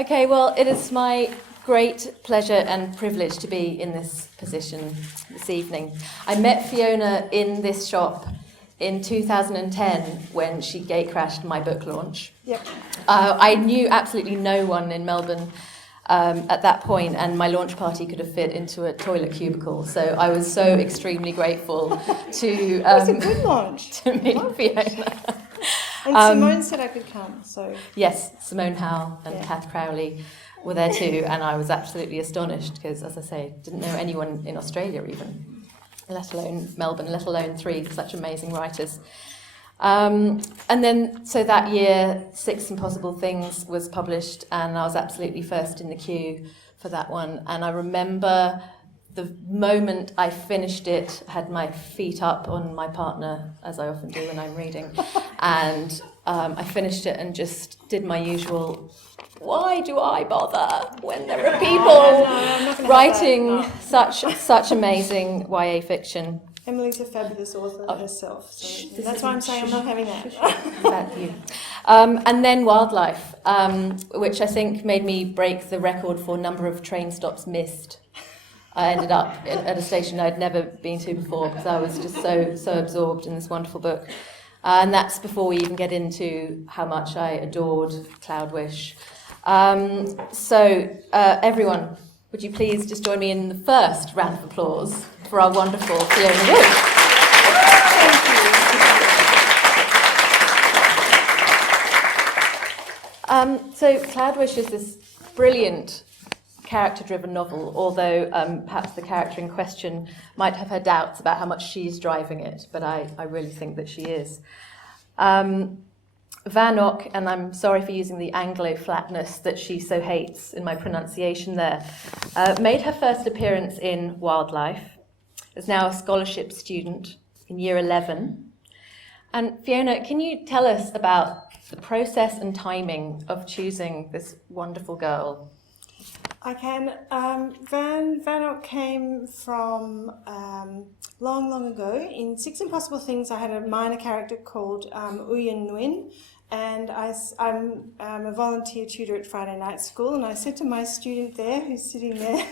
Okay, well, it is my great pleasure and privilege to be in this position this evening. I met Fiona in this shop in 2010 when she gatecrashed my book launch. Yep. I knew absolutely no one in Melbourne at that point, and my launch party could have fit into a toilet cubicle. So I was so extremely grateful to It was a good launch. to meet Fiona. And Simone said I could come, so... Yes, Simone Howell and Yeah. Kath Crowley were there too, and I was absolutely astonished because, as I say, didn't know anyone in Australia even, let alone Melbourne, let alone three such amazing writers. And then, so that year, 6 Impossible Things was published, and I was absolutely first in the queue for that one. And I remember the moment I finished it, had my feet up on my partner, as I often do when I'm reading, and I finished it and just did my usual, why do I bother when there are people writing such amazing YA fiction? Emily's a fabulous author herself, so that's why I'm saying I'm not having that. About you. And then Wildlife, which I think made me break the record for number of train stops missed. I ended up at a station I'd never been to before because I was just so absorbed in this wonderful book. And that's before we even get into how much I adored Cloudwish. Everyone, would you please just join me in the first round of applause for our wonderful Fiona Wood. So Cloudwish is this brilliant character-driven novel, although perhaps the character in question might have her doubts about how much she's driving it, but I really think that she is. Vanok, and I'm sorry for using the Anglo flatness that she so hates in my pronunciation there, made her first appearance in Wildlife, is now a scholarship student in year 11. And Fiona, can you tell us about the process and timing of choosing this wonderful girl? I can. Vanok came from long ago. In 6 Impossible Things, I had a minor character called Uyen Nguyen, and I'm a volunteer tutor at Friday night school, and I said to my student there, who's sitting there,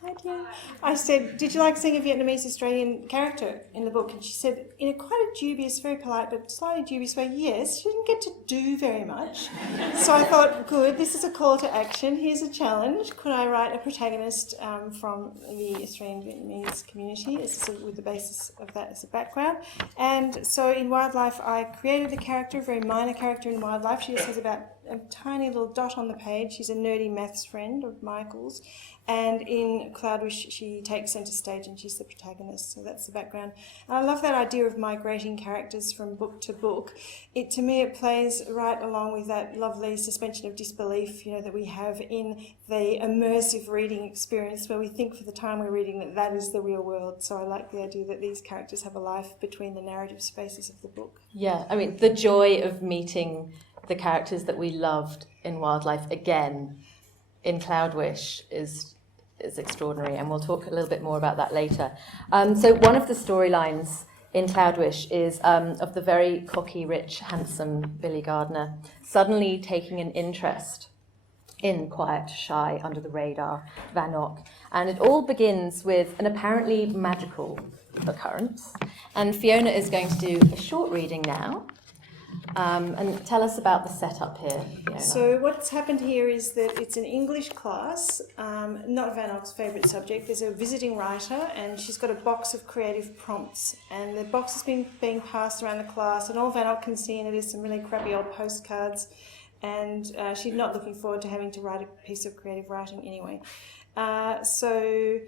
hi dear, I said, did you like seeing a Vietnamese Australian character in the book? And she said, in a quite a dubious, very polite but slightly dubious way, yes. She didn't get to do very much. So I thought, good, this is a call to action. Here's a challenge. Could I write a protagonist from the Australian Vietnamese community with the basis of that as a background? And so in Wildlife, I created the character, a very minor character in Wildlife. She just has about a tiny little dot on the page. She's a nerdy maths friend of Michael's. And in Cloudwish, she takes centre stage and she's the protagonist, so that's the background. And I love that idea of migrating characters from book to book. To me, it plays right along with that lovely suspension of disbelief, that we have in the immersive reading experience where we think for the time we're reading that is the real world. So I like the idea that these characters have a life between the narrative spaces of the book. Yeah, I mean, the joy of meeting the characters that we loved in Wildlife again in Cloudwish is extraordinary, and we'll talk a little bit more about that later. So one of the storylines in Cloudwish is of the very cocky, rich, handsome Billy Gardner suddenly taking an interest in quiet, shy, under the radar Vanok. And it all begins with an apparently magical occurrence. And Fiona is going to do a short reading now. And tell us about the setup here, Fiona. So what's happened here is that it's an English class, not Vanok's favourite subject. There's a visiting writer and she's got a box of creative prompts, and the box has been being passed around the class, and all Vanok can see in it is some really crappy old postcards, and she's not looking forward to having to write a piece of creative writing anyway. So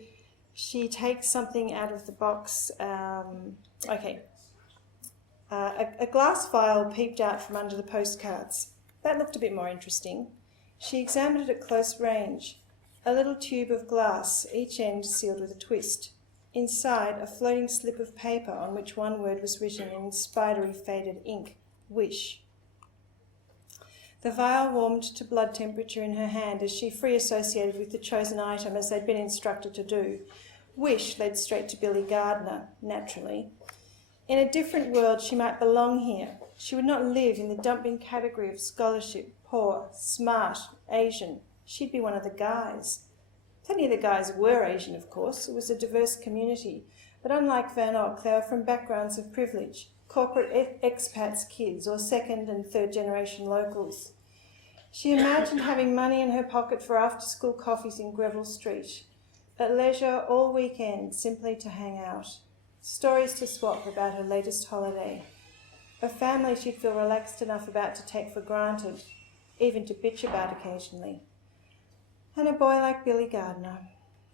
she takes something out of the box. A glass vial peeped out from under the postcards. That looked a bit more interesting. She examined it at close range. A little tube of glass, each end sealed with a twist. Inside, a floating slip of paper on which one word was written in spidery faded ink: wish. The vial warmed to blood temperature in her hand as she free associated with the chosen item as they'd been instructed to do. Wish led straight to Billy Gardner, naturally. In a different world, she might belong here. She would not live in the dumping category of scholarship, poor, smart, Asian. She'd be one of the guys. Plenty of the guys were Asian, of course. It was a diverse community. But unlike Van Ock, they were from backgrounds of privilege, corporate expats' kids or second and third generation locals. She imagined having money in her pocket for after-school coffees in Greville Street, at leisure all weekend simply to hang out, stories to swap about her latest holiday, a family she'd feel relaxed enough about to take for granted, even to bitch about occasionally, and a boy like Billy Gardner.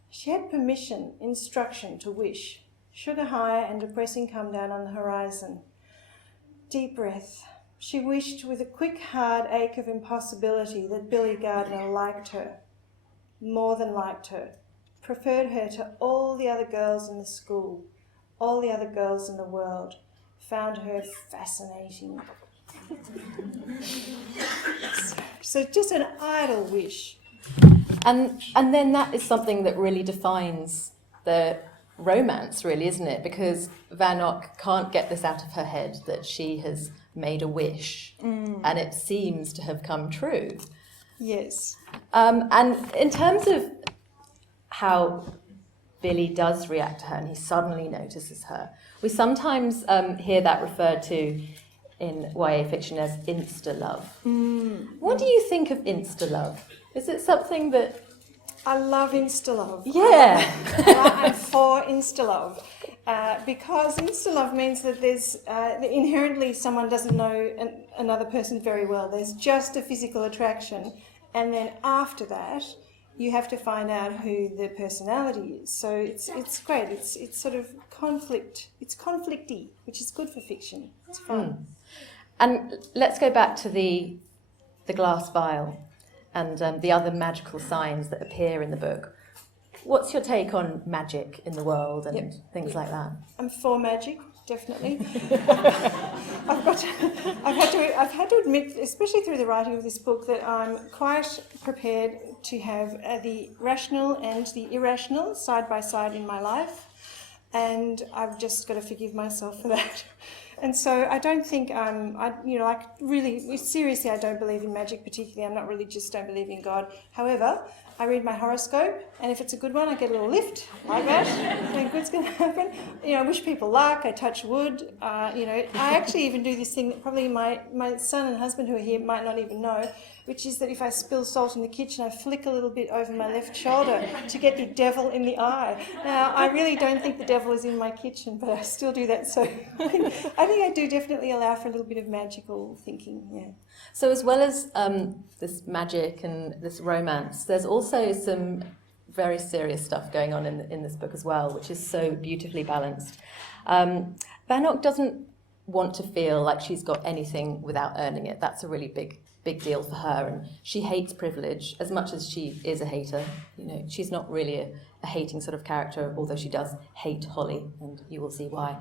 She had permission, instruction to wish, sugar high and depressing come down on the horizon. Deep breath. She wished with a quick, hard ache of impossibility that Billy Gardner liked her, more than liked her, preferred her to all the other girls in the school, all the other girls in the world, found her fascinating. So just an idle wish. And then that is something that really defines the romance, really, isn't it? Because Van Ock can't get this out of her head that she has made a wish, and it seems to have come true. Yes. And in terms of how Billy does react to her and he suddenly notices her, we sometimes hear that referred to in YA fiction as insta-love. What do you think of insta-love? Is it something that... I love insta-love. Yeah. I'm for insta-love. Because insta-love means that there's inherently someone doesn't know another person very well. There's just a physical attraction, and then after that, you have to find out who the personality is. So it's great. It's sort of conflict. It's conflicty, which is good for fiction. It's fun. And let's go back to the glass vial and the other magical signs that appear in the book. What's your take on magic in the world and things like that? I'm for magic, definitely. I've had to admit, especially through the writing of this book, that I'm quite prepared to have the rational and the irrational side by side in my life, and I've just got to forgive myself for that. And so I don't think seriously, I don't believe in magic particularly. I'm not religious, don't believe in God. However, I read my horoscope, and if it's a good one, I get a little lift like that. Something good's going to happen. I wish people luck. I touch wood. I actually even do this thing that probably my son and husband who are here might not even know, which is that if I spill salt in the kitchen, I flick a little bit over my left shoulder to get the devil in the eye. Now, I really don't think the devil is in my kitchen, but I still do that. So I think I do definitely allow for a little bit of magical thinking, yeah. So as well as this magic and this romance, there's also some very serious stuff going on in this book as well, which is so beautifully balanced. Van Ock doesn't want to feel like she's got anything without earning it. That's a really big deal for her, and she hates privilege as much as she is a hater. She's not really a hating sort of character, although she does hate Holly, and you will see why.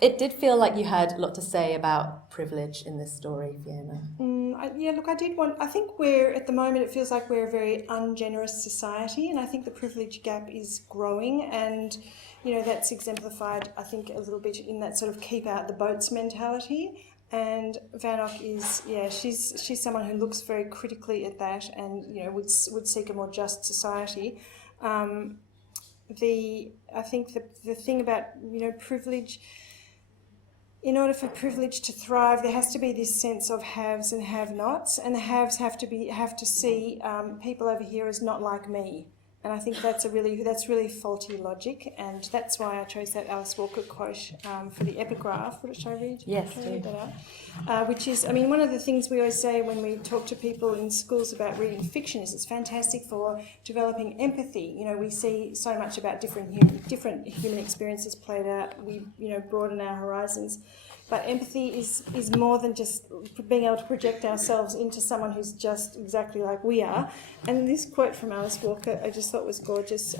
It did feel like you had a lot to say about privilege in this story, Fiona. I think at the moment, it feels like we're a very ungenerous society, and I think the privilege gap is growing, and, that's exemplified, I think, a little bit in that sort of keep out the boats mentality. And Van Ock is, she's someone who looks very critically at that and, would seek a more just society. I think the thing about, privilege, in order for privilege to thrive, there has to be this sense of haves and have-nots, and the haves have to see people over here as not like me. And I think that's really faulty logic, and that's why I chose that Alice Walker quote for the epigraph. Should I read? Yes, do. Read that out? Which is, one of the things we always say when we talk to people in schools about reading fiction is it's fantastic for developing empathy. We see so much about different human experiences played out. We, broaden our horizons. But empathy is more than just being able to project ourselves into someone who's just exactly like we are. And this quote from Alice Walker I just thought was gorgeous.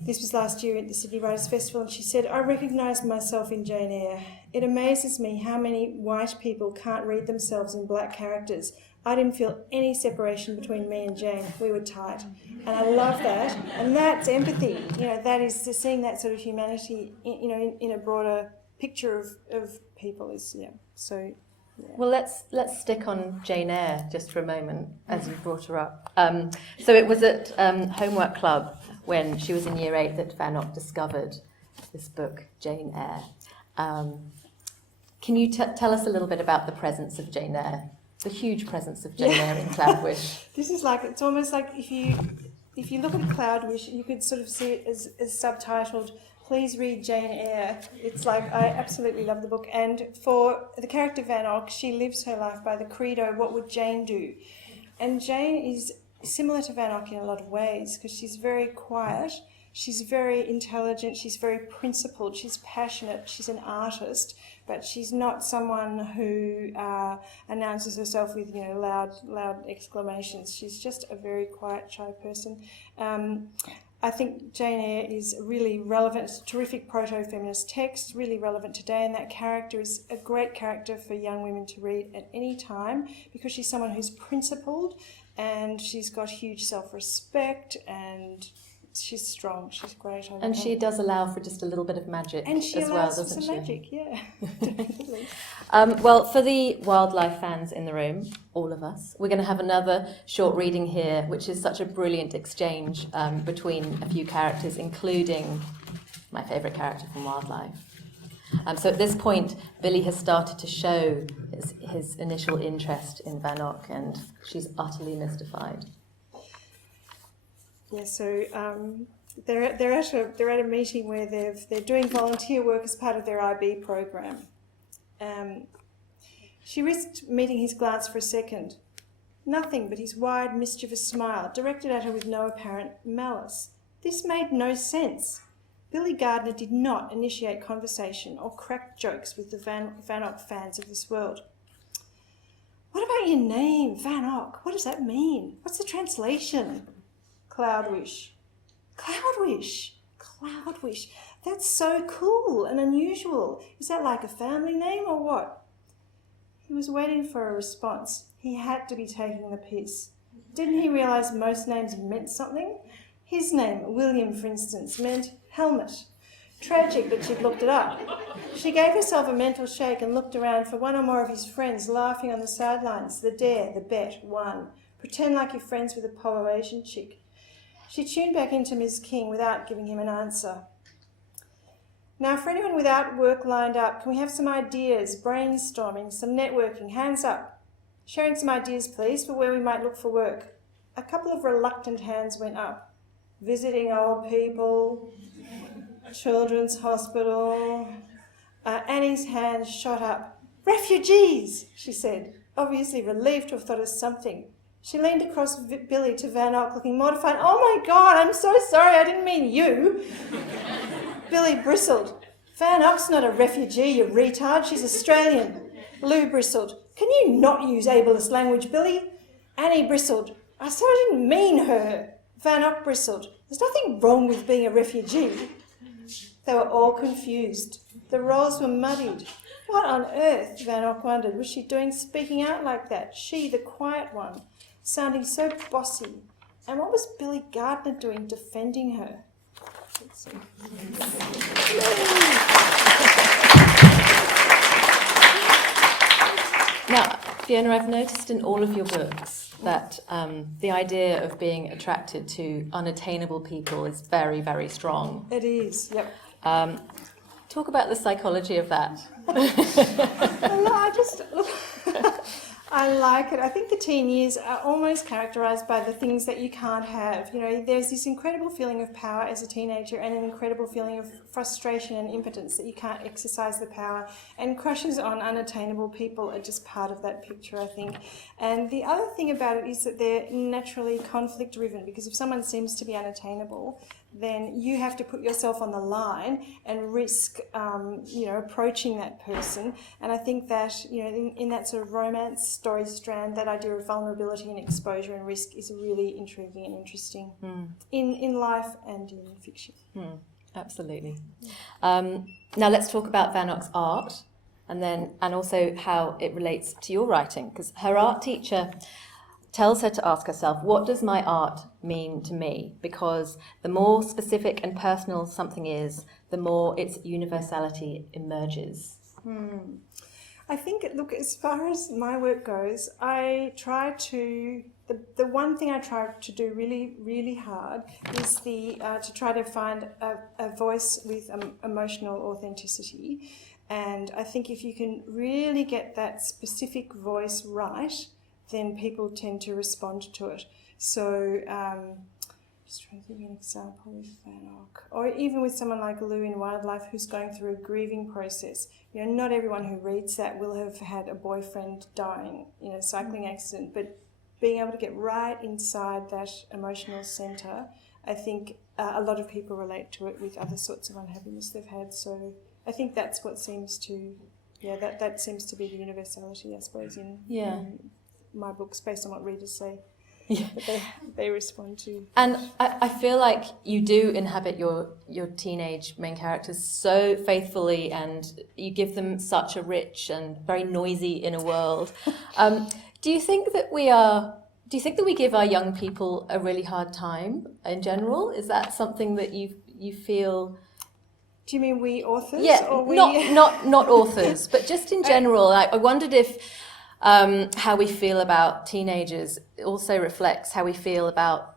This was last year at the Sydney Writers' Festival, and she said, "I recognise myself in Jane Eyre. It amazes me how many white people can't read themselves in black characters. I didn't feel any separation between me and Jane. We were tight." And I love that. And that's empathy. That is seeing that sort of humanity, in a broader picture of people is, yeah. So, yeah. Well, let's stick on Jane Eyre just for a moment, as you brought her up. So it was at Homework Club when she was in Year 8 that Vanok discovered this book, Jane Eyre. Can you tell us a little bit about the presence of Jane Eyre, the huge presence of Jane Eyre in Cloudwish? This is like, it's almost like if you look at Cloudwish, you could sort of see it as subtitled, "Please read Jane Eyre." It's like, I absolutely love the book. And for the character Vanok, she lives her life by the credo, what would Jane do? And Jane is similar to Vanok in a lot of ways, because she's very quiet, she's very intelligent, she's very principled, she's passionate, she's an artist, but she's not someone who announces herself with, loud exclamations. She's just a very quiet, shy person. I think Jane Eyre is really relevant. It's a terrific proto-feminist text, really relevant today, and that character is a great character for young women to read at any time, because she's someone who's principled and she's got huge self-respect and she's strong. She's great. And she does allow for just a little bit of magic as well, doesn't she? Magic, yeah, definitely. Well, for the wildlife fans in the room, all of us, we're going to have another short reading here, which is such a brilliant exchange between a few characters, including my favourite character from Wildlife. So at this point, Billy has started to show his initial interest in Vanok, and she's utterly mystified. Yeah, so they're at a meeting where they're doing volunteer work as part of their IB program. She risked meeting his glance for a second. Nothing but his wide, mischievous smile, directed at her with no apparent malice. This made no sense. Billy Gardner did not initiate conversation or crack jokes with the Vanok fans of this world. "What about your name, Vanok? What does that mean? What's the translation?" "Cloudwish." "Cloudwish? Cloudwish. That's so cool and unusual. Is that like a family name or what?" He was waiting for a response. He had to be taking the piss. Didn't he realise most names meant something? His name, William, for instance, meant helmet. Tragic that she'd looked it up. She gave herself a mental shake and looked around for one or more of his friends laughing on the sidelines. The dare, the bet, won. Pretend like you're friends with a Polo Asian chick. She tuned back into Ms. King without giving him an answer. "Now, for anyone without work lined up, can we have some ideas, brainstorming, some networking? Hands up. Sharing some ideas, please, for where we might look for work." A couple of reluctant hands went up. "Visiting old people, children's hospital." Annie's hand shot up. "Refugees," she said, obviously relieved to have thought of something. She leaned across Billy to Vanok, looking mortified. "Oh my God, I'm so sorry, I didn't mean you." Billy bristled. "Vanok's not a refugee, you retard, she's Australian." Lou bristled. "Can you not use ableist language, Billy?" Annie bristled. "I said I didn't mean her." Vanok bristled. "There's nothing wrong with being a refugee." They were all confused. The roles were muddied. What on earth, Vanok wondered, was she doing speaking out like that? She, the quiet one, sounding so bossy. And what was Billy Gardner doing defending her? Let's see. Now, Fiona, I've noticed in all of your books that the idea of being attracted to unattainable people is very, very strong. It is, yep. Talk about the psychology of that. I like it. I think the teen years are almost characterised by the things that you can't have. There's this incredible feeling of power as a teenager and an incredible feeling of frustration and impotence that you can't exercise the power. And crushes on unattainable people are just part of that picture, I think. And the other thing about it is that they're naturally conflict-driven, because if someone seems to be unattainable, then you have to put yourself on the line and risk, approaching that person. And I think that, in that sort of romance story strand, that idea of vulnerability and exposure and risk is really intriguing and interesting in life and in fiction. Absolutely. Now let's talk about Vanok's art, and also how it relates to your writing, because her art teacher tells her to ask herself, what does my art mean to me? Because the more specific and personal something is, the more its universality emerges. I think, look, as far as my work goes, I try to, the one thing I try to do really, really hard is to try to find a voice with emotional authenticity. And I think if you can really get that specific voice right, then people tend to respond to it. So, just trying to think of an example with Van Ock, or even with someone like Lou in Wildlife who's going through a grieving process. You know, not everyone who reads that will have had a boyfriend dying in a cycling accident, but being able to get right inside that emotional centre, I think a lot of people relate to it with other sorts of unhappiness they've had. So I think that's what seems to, that seems to be the universality, I suppose, in my books, based on what readers say. Yeah. That they respond to. And I feel like you do inhabit your teenage main characters so faithfully, and you give them such a rich and very noisy inner world. Do you think that we give our young people a really hard time in general? Is that something that you feel? Do you mean we authors? Yeah, or we... not authors, but just in general. I wondered if how we feel about teenagers also reflects how we feel about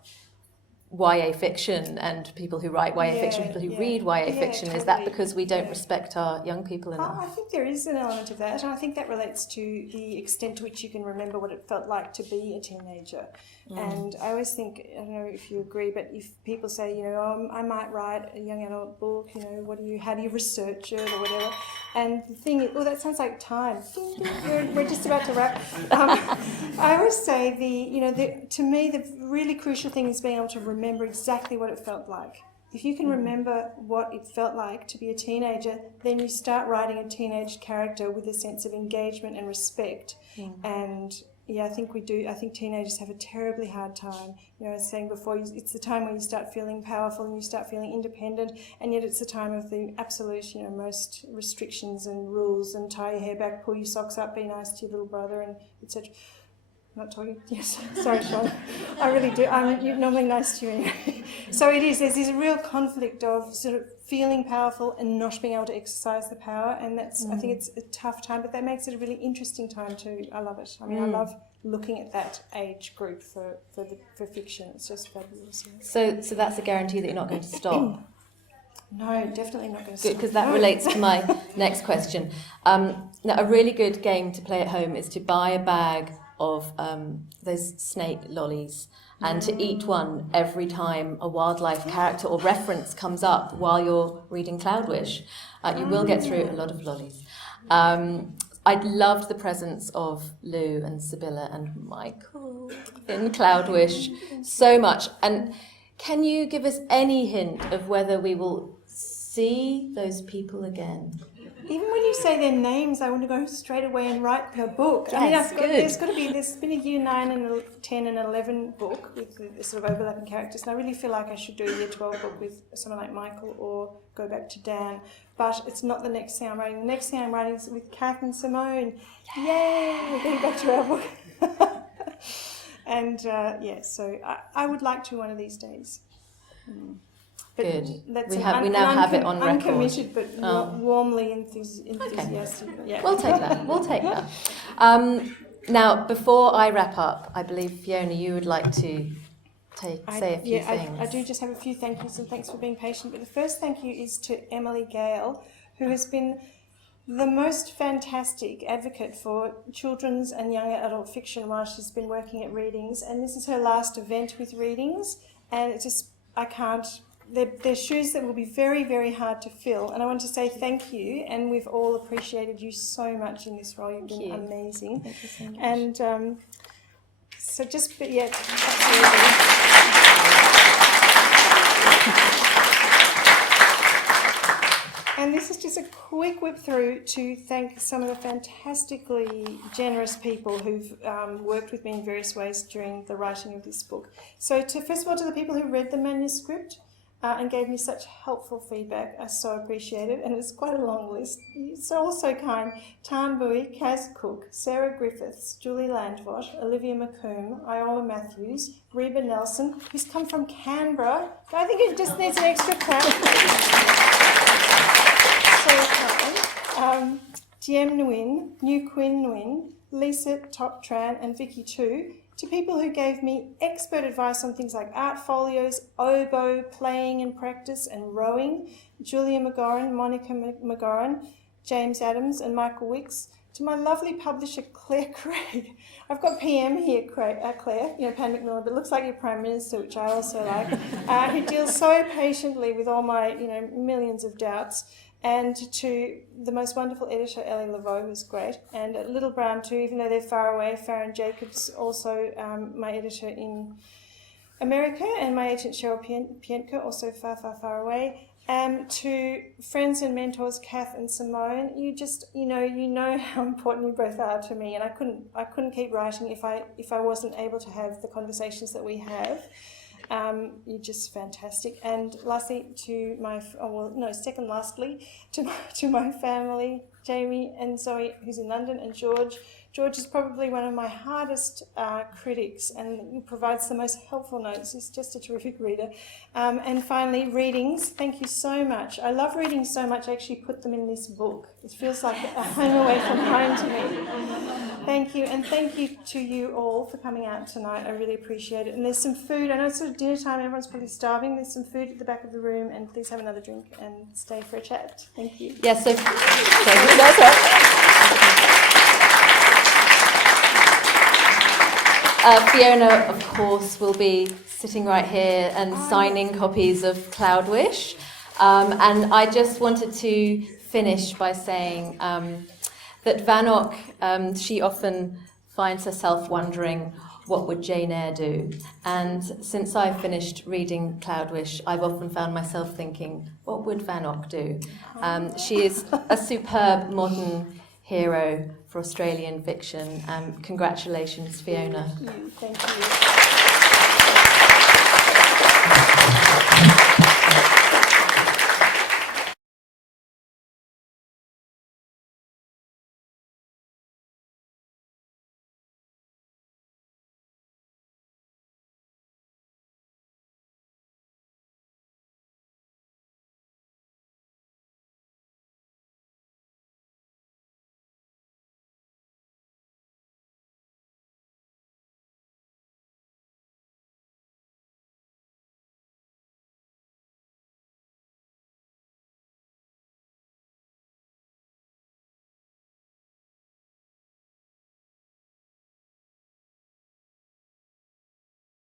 YA fiction and people who write YA fiction, people who read YA fiction. Totally. Is that because we don't respect our young people enough? I think there is an element of that, and I think that relates to the extent to which you can remember what it felt like to be a teenager. And I always think, I don't know if you agree, but if people say, I might write a young adult book, how do you research it or whatever? And the thing is, that sounds like time. We're just about to wrap. I always say to me, the really crucial thing is being able to remember exactly what it felt like. If you can remember what it felt like to be a teenager, then you start writing a teenage character with a sense of engagement and respect. And I think we do. I think teenagers have a terribly hard time. I was saying before, it's the time when you start feeling powerful and you start feeling independent, and yet it's the time of the absolute, most restrictions and rules, and tie your hair back, pull your socks up, be nice to your little brother, and etc. Not talking? Yes. Sorry, Sean. I really do. You're normally nice to you anyway. So it is. There's this real conflict of sort of feeling powerful and not being able to exercise the power, and that's. I think it's a tough time, but that makes it a really interesting time too. I love it. I mean, I love looking at that age group for fiction. It's just fabulous. Yeah. So that's a guarantee that you're not going to stop. No, definitely not going to stop. Good, because that relates to my next question. Now, a really good game to play at home is to buy a bag of those snake lollies and to eat one every time a wildlife character or reference comes up while you're reading Cloudwish. You will get through a lot of lollies. I loved the presence of Lou and Sibylla and Michael in Cloudwish so much. And can you give us any hint of whether we will see those people again? Even when you say their names, I want to go straight away and write per book. Yes, there's been a Year 9 and 10 and 11 book with the sort of overlapping characters, and I really feel like I should do a Year 12 book with someone like Michael or go back to Dan. But it's not the next thing I'm writing. The next thing I'm writing is with Kath and Simone. Yay! We're getting back to our book. And so I would like to one of these days. But good. We now have it on record. Uncommitted, but warmly enthusiastic. Okay. Yeah. We'll take that. Now, before I wrap up, I believe, Fiona, you would like to say a few things. I do just have a few thank yous, and thanks for being patient. But the first thank you is to Emily Gale, who has been the most fantastic advocate for children's and young adult fiction while she's been working at Readings. And this is her last event with Readings, and it's just, they're shoes that will be very, very hard to fill. And I want to say thank you, and we've all appreciated you so much in this role. You've been amazing. Thank you so much. And absolutely. And this is just a quick whip through to thank some of the fantastically generous people who've worked with me in various ways during the writing of this book. So first of all, to the people who read the manuscript, and gave me such helpful feedback. I so appreciate it, and it's quite a long list. You're so kind. Tan Bui, Kaz Cook, Sarah Griffiths, Julie Landvot, Olivia McComb, Iola Matthews, Reba Nelson, who's come from Canberra. I think it just needs an extra clap. So kind. Diem Nguyen, New Quinn Nguyen, Lisa Top Tran, and Vicky too. To people who gave me expert advice on things like art folios, oboe, playing and practice, and rowing, Julia McGoran, Monica McGoran, James Adams, and Michael Wicks. To my lovely publisher, Claire Craig. I've got PM here, Claire, Pan Macmillan, but it looks like your Prime Minister, which I also like, who deals so patiently with all my, millions of doubts. And to the most wonderful editor, Ellie Laveau, who's great, and Little Brown too, even though they're far away. Farron Jacobs, also my editor in America, and my agent Cheryl Pientka, also far, far, far away. To friends and mentors, Kath and Simone, you just, you know how important you both are to me, and I couldn't keep writing if I wasn't able to have the conversations that we have. You're just fantastic. And lastly, to my family, Jamie and Zoe, who's in London, and George. George is probably one of my hardest critics, and he provides the most helpful notes. He's just a terrific reader. And finally, readings. Thank you so much. I love reading so much, I actually put them in this book. It feels like a home away from home to me. Thank you, and thank you to you all for coming out tonight. I really appreciate it. And there's some food. I know it's sort of dinner time, everyone's probably starving. There's some food at the back of the room, and please have another drink and stay for a chat. Thank you. Yes, so Fiona, of course, will be sitting right here and signing copies of Cloudwish. And I just wanted to finish by saying that Vanok, she often finds herself wondering, what would Jane Eyre do? And since I finished reading Cloudwish, I've often found myself thinking, what would Vanok do? She is a superb modern hero for Australian fiction. Congratulations, Fiona. Thank you.